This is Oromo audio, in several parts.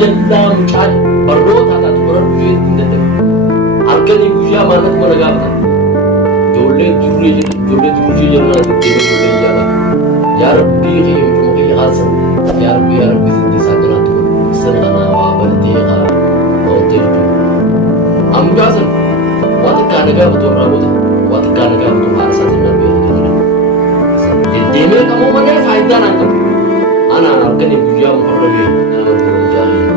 jallaa mucaan barnoota taatu bara dhufee hin danda'u. Halkanii guyyaa maallaqni mana gaafatan. Ijoollee duree jirnaa deemee ijoollee jaallatu. Yaa Rabbii kiyya mucuma kiyya haasan. Yaa Rabbii sitti isaa jiraatu godhu. Sana kanaa waa baratee haa hawwatee jechuudha. Ammugaa sana waa xiqqaa na gaafatu irraa booda waa xiqqaa na gaafatu haala isaatiin na beeku. Deddeemee qamoo malee faayidaa naan qabu. Ana halkanii guyyaa mukarra bee nama duree jaalatu.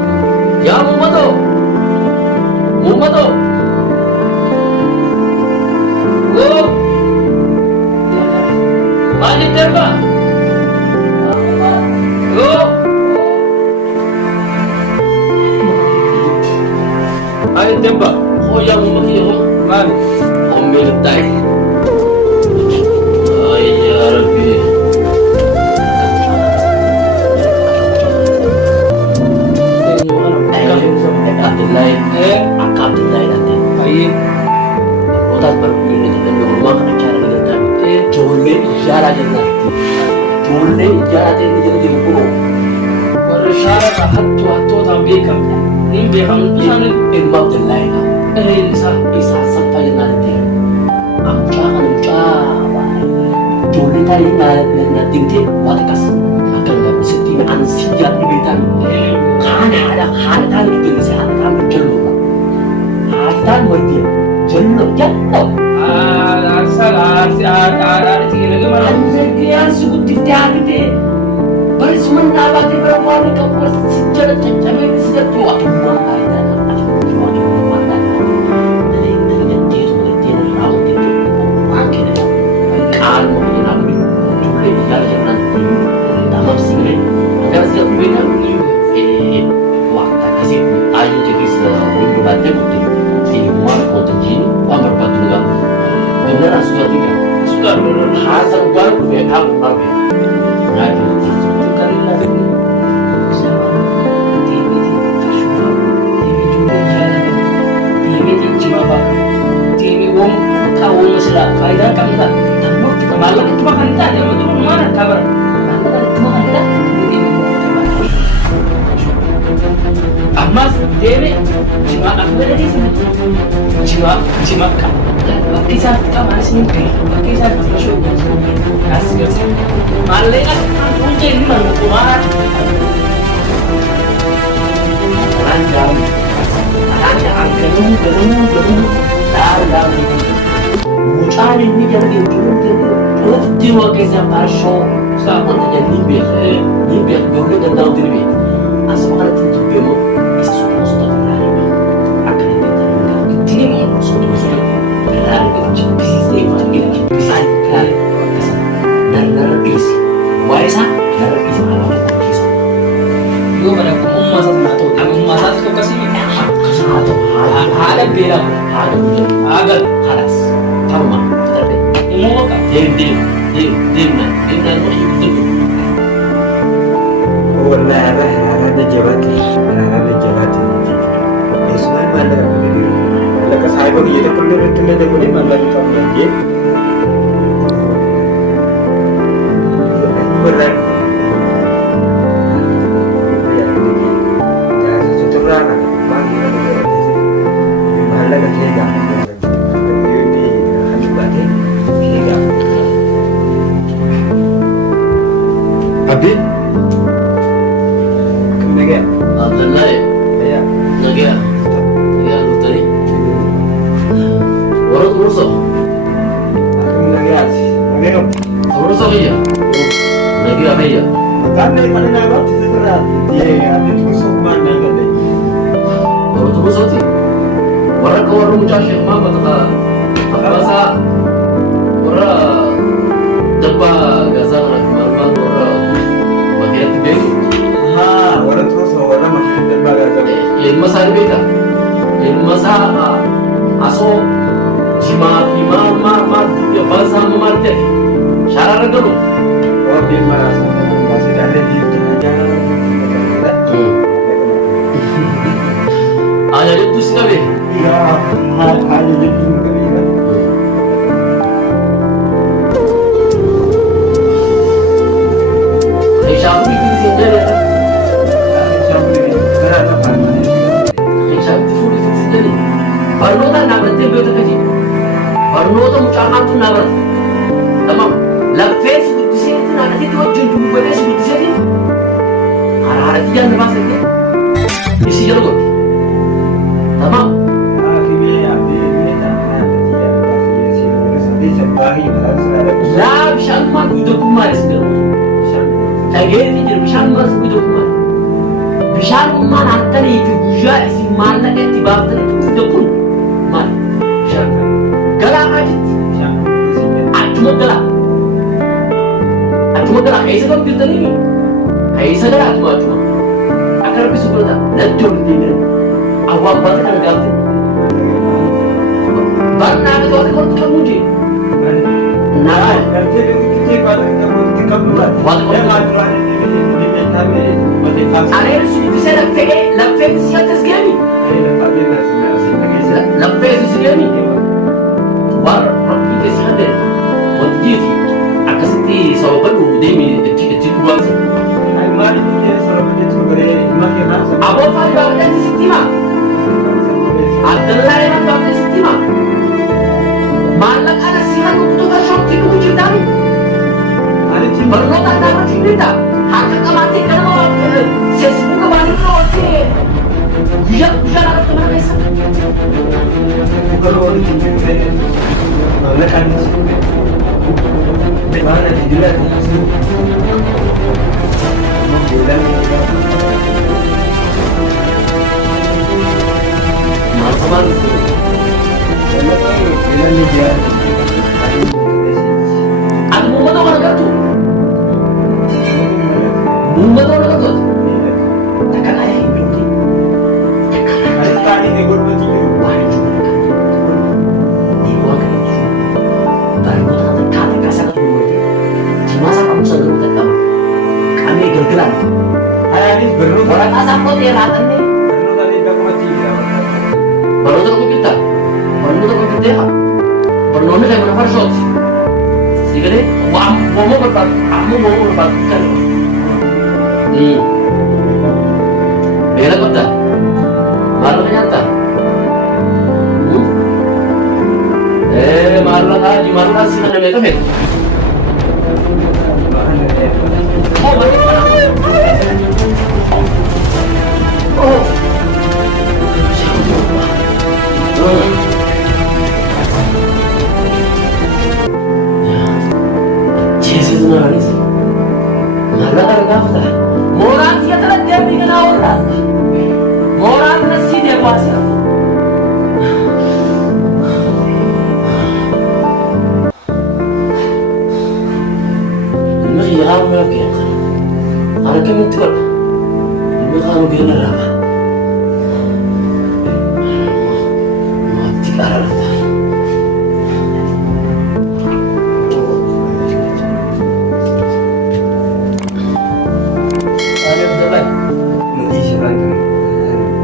Yaa Muummatoo! Woo! Maaliif darba? Woo! Maaliif darba? Yaa Muummatoo yoo maali? Hommee taa'e. Yaa Rabbi. Abdullahi nanti. Aye. Rotas berkulit dan rumah kan cara digelar. Jole ijara jenah. Jole ijara ini jadi puro. Bersyara hatu tambi kam. Ini beham sana ilmu Abdullahi na. Isa sampai nanti. Amca. Jole tadi na tinggi watakas. Akan nggak setiap ansiat di bitan. Karena ada hal itu kesehatan berjalan. Hatan berdia, jenuh. Ada kian suku tiada deh. Bersama nalar di bawah ni kapal sejarah cacamnya sejak tua tua ada. Dari dia rawat itu makin kan mungkin aku juga jalan nanti. Tamam sih. Agar siap bina waktu kasih ayo jadi sebelum baca bukti. Semua potensi pamer batu juga. Benar sudah tidak. Sudah hasil baru dia kamu nabi. Nabi itu kali lagi. Sama TV kasih. TV juga jalan. TV cuma apa? TV wong kau masalah faedah kan tak. Tamu kita malam itu makan tak. Yang betul mana kabar? Malam itu makan tak. Mas, Dewi, cuma aku ada di sini. Cuma kamu. Bagi saya kita mana sini? Bagi saya masuk. Kasih. Malah kan kunci ini mana kemarin? Lanjang, gelung. Dah. Mucaan ini jadi ujung. Tiwa kisah passion. Sekarang terjadi libel boleh dan tahu diri. Asal kalau itu bemo. Sudah berlari akan kita tidak sudah berlari bisa berlari dan nervis waisa nervis malam itu juga pada masak atau masak itu kasih atau ada bilang ada halas tahu mah tapi mau kan dim itu ada jawati Ismail mana laka sahiba ni ada kulle de boleh mana kita lagi berat ya seturang bagi mana lagi tega ini hanya bagi tega abi Abdullahi, ya, lagi ya, lu tadi, orang rusuk, aku lagi ya, lagi apa ya? Kan dari mana nama itu berat, dia ada rusuk mana kan? Orang rusuk sih, orang kau orang muncul mama tak, bahasa orang depan gazang orang bagian tiba. Orang terus orang masih terbaga. Ilmu saya beda. Ilmu saya aso jima dia bahasa memarti. Cara dulu. Oh bima masih ada di tengahnya. Ada itu sekali. Ya, ada itu sekali. Siapa yang sini? barnoota naabattee beekta kaji barnoota mucaafaatu naabata tamam lafees guddiseeti naadhatitti wajjin dubbatees guddiseeti haraarati yaadna baasate isi jala godhe tamam laa bishaan maa guutuumaa isin jedhamu dhageetti jira bishaan maa guutuumaa bishaan maan akkanii fi guyyaa isin maallaqa itti baaftanitti gudda kun maal bishaan galaa maa jetti achuma galaa keessa kan jirtanii keessa galaa achuma akka rabbisu godhata natti ol deemee awwaan baata kana gaafte barnaa fi to'ate kan qabu jee naa Aneer bisa laffee si akkas geemi laffee si geemi waan rabbii keessa hadde wanti jiiti akkasitti sababadhu deemi itti dhugaati aboo faari baafadhatti sitti hima abdallaa eman baafadhatti sitti hima maallaqaan asii kan kutu fashooti dhugu jirtaani barnoota dhaabachuu hin danda'a harka qabaatee kana seesibuuka baay'ee ooltee guyyaa irratti mana keessa. Bukaroo walitti jirtee maallaqaan waan ati jiraatu maal qabaan ati muummata kana gartuu muummata kana gartuu takkan ayah hin beekne takkan taani ne godhati waan jechuudha ni waan kana jechuudha barnoota kan taate kaasaa kan godhate cimaasa qabu sadaruu qaqqaba qamee galgalaan ayaanis barnoota waraqaa saafotee raaxanne barnoota ni dhaqqabatti barnoota qophittaa barnoota qophitteeha barnoonni kan mana farshooti sigalee waan moomoo barbaadu ammoo moomoo barbaadu kan Bela kota, malu nyata. Malu haji, malu nasi mana mereka met. Oh, oh. Jesus naris. Malu ada kafta. Moran dia telah jadi kena orang. Moran nasi dia kuasa. Ini yang lagi yang kan. Ada kementerian. Ini kalau gini apa? Mati arah.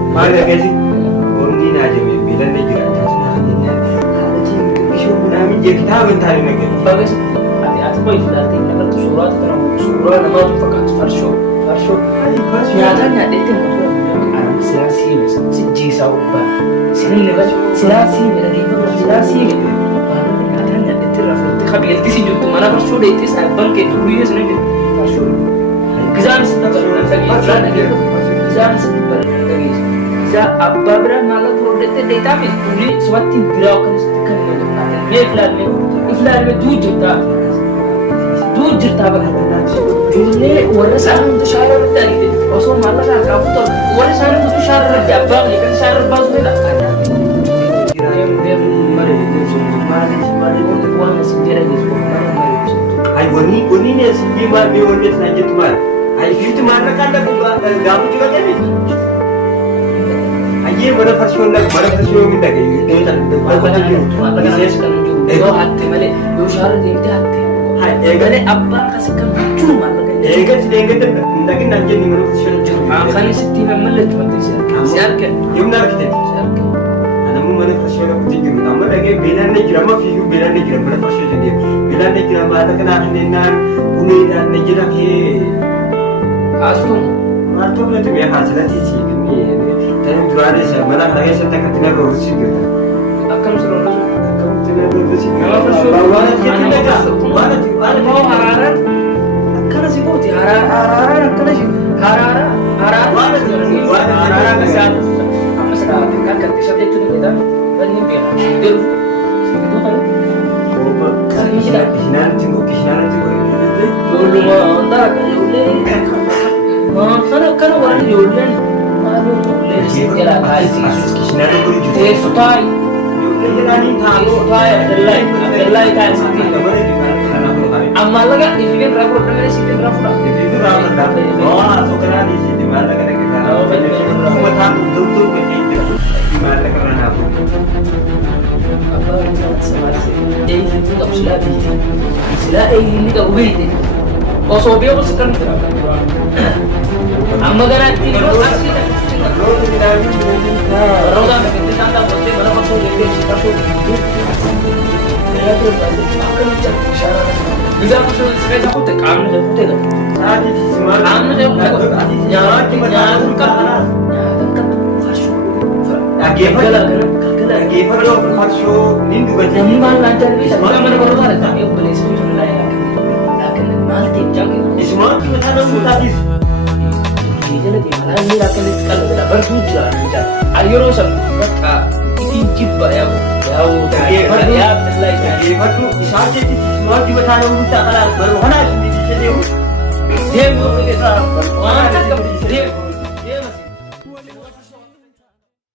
Mana kasi orang ni nak jadi bilan ni juga tak senang ni. Ada cing isu namin jadi kita bentar lagi. Bagus. Hati-hati boy berarti nak tu surat terang surat nama tu fakat farsho. Nyatanya dia tu orang siasi mesti jisau bah. Sini lepas siasi berarti siasi gitu. Nyatanya dia tu rafut. Khabil kisi jutu mana farsho dia tu sabang ke dulu ya sebenarnya farsho. Kizan sebentar lagi. Kizan sebentar lagi. Za abba bra malah produk data में पूरी स्वाति गिराव कर सकते हैं लोग नाते ये इफ्लार में दूध जिरता बना जुलने वाले सारे तो शायर रहता है उसको माला का काबू तो वाले सारे तो शायर रहते हैं अब लेकिन शायर बाज में लगता है ये मरे मारे वो कुआं में सिंजेरा जिसको मारे आई वनी ने सिंजी मार में वो ने संजय तुम्हार आई फिर तुम्हारा कांडा गाबू चुका क्या ये बड़ा फर्शों में लगे ये तो एगो हाथ में यो शार देखते हाथ हां एगने अब्बा का सिकम चू मार लगे एगे तो लेकिन नंजे नहीं मरो फर्शों आखिरी सिटी में मल्ले तुमते सियार के यमनार के सियार के انا مو من فर्शों को تيجي من अमर लगे बिना ने गिरामा फिर बिना ने गिरामा बड़ा फर्शों दे बिना ने गिरामा लेकिन आने ना उन्हें ने गिरा के आस्तुम मारतो में तो मैं हाजिर थी Tapi durane saya mana saya tak ketika korupsi gitu. Dia